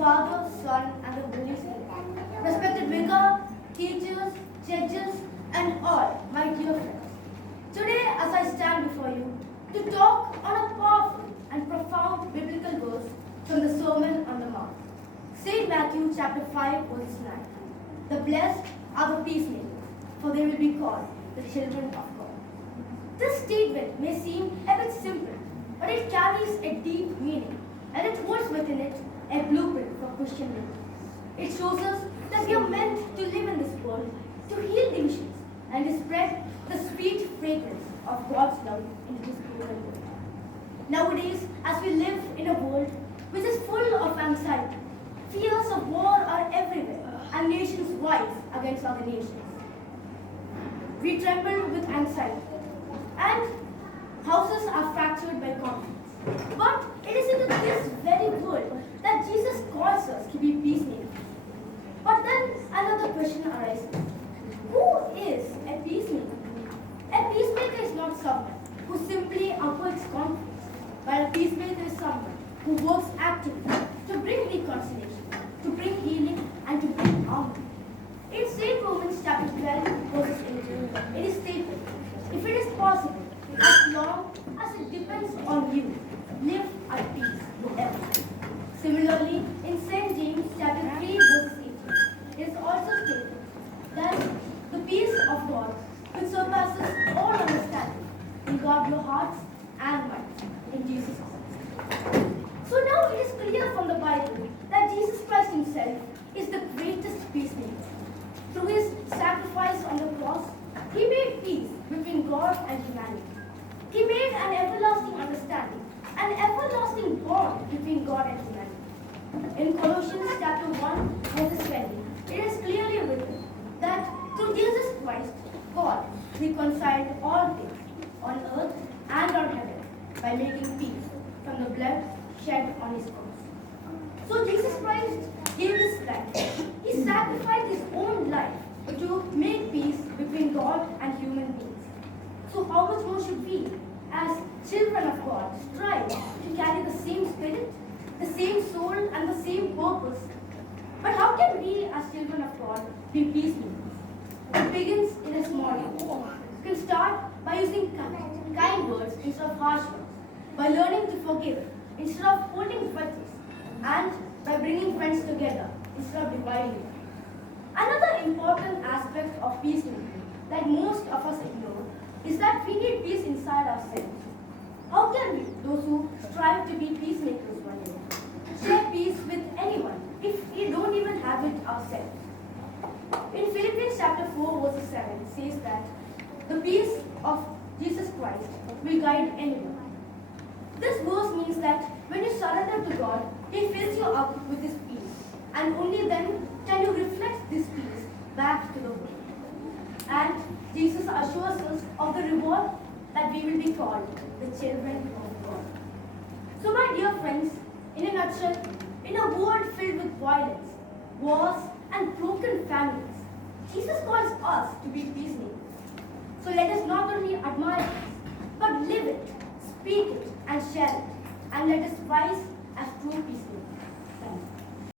Father, Son, and the Holy Spirit. Respected vicar, teachers, judges, and all my dear friends. Today, as I stand before you to talk on a powerful and profound biblical verse from the Sermon on the Mount, St. Matthew chapter 5, verse 9. The blessed are the peacemakers, for they will be called the children of God. This statement may seem a bit simple, but it carries a deep meaning, and it holds within it a blueprint for Christian living. It shows us that we are meant to live in this world, to heal divisions, and to spread the sweet fragrance of God's love into this broken world. Nowadays, as we live in a world which is full of anxiety, fears of war are everywhere, and nations rise against other nations. We tremble with anxiety, and houses are fractured by conflicts. But it is into this very world that Jesus calls us to be peacemakers. But then another question arises. Who is a peacemaker? A peacemaker is not someone who simply avoids conflicts, but a peacemaker is someone who works actively to bring reconciliation, to bring healing, and to bring harmony. In St. Romans chapter 12, verses 18, it is stated, if it is possible, as long as it depends on you, live at peace with everyone. Similarly, in St. James chapter 3, verses 18, it is also stated that the peace of God, which surpasses all understanding, will guard your hearts and minds in Jesus Christ. So now it is clear from the Bible that Jesus Christ himself is the greatest peacemaker. Through his sacrifice on the cross, he made peace between God and humanity. He made an everlasting understanding, an everlasting bond between God and humanity. In Colossians chapter 1, verse 20, it is clearly written that through Jesus Christ, God reconciled all things on earth and on heaven by making peace from the blood shed on his cross. So Jesus Christ gave his life. He sacrificed his own life to make peace between God and human beings. So how much more should we, as children of God, strive to carry the same spirit, the same soul, and the same purpose? But how can we, as children of God, be peacemakers? It begins in a small way. You can start by using kind words instead of harsh ones, by learning to forgive instead of holding grudges, and by bringing friends together instead of dividing them. Another important aspect of peacemaking that most of us ignore is that we need peace inside ourselves. How can we, those who strive to be peacemakers one day, share peace with anyone if we don't even have it ourselves? In Philippians chapter 4, verse 7, it says that the peace of Jesus Christ will guide anyone. This verse means that when you surrender to God, He fills you up with His peace, and only then can you reflect this peace back to the world. And Jesus assures us of the reward that we will be called the children of God. So my dear friends, in a nutshell, in a world filled with violence, wars, and broken families, Jesus calls us to be peacemakers. So let us not only admire this, but live it, speak it, and share it, and let us rise as true peacemakers.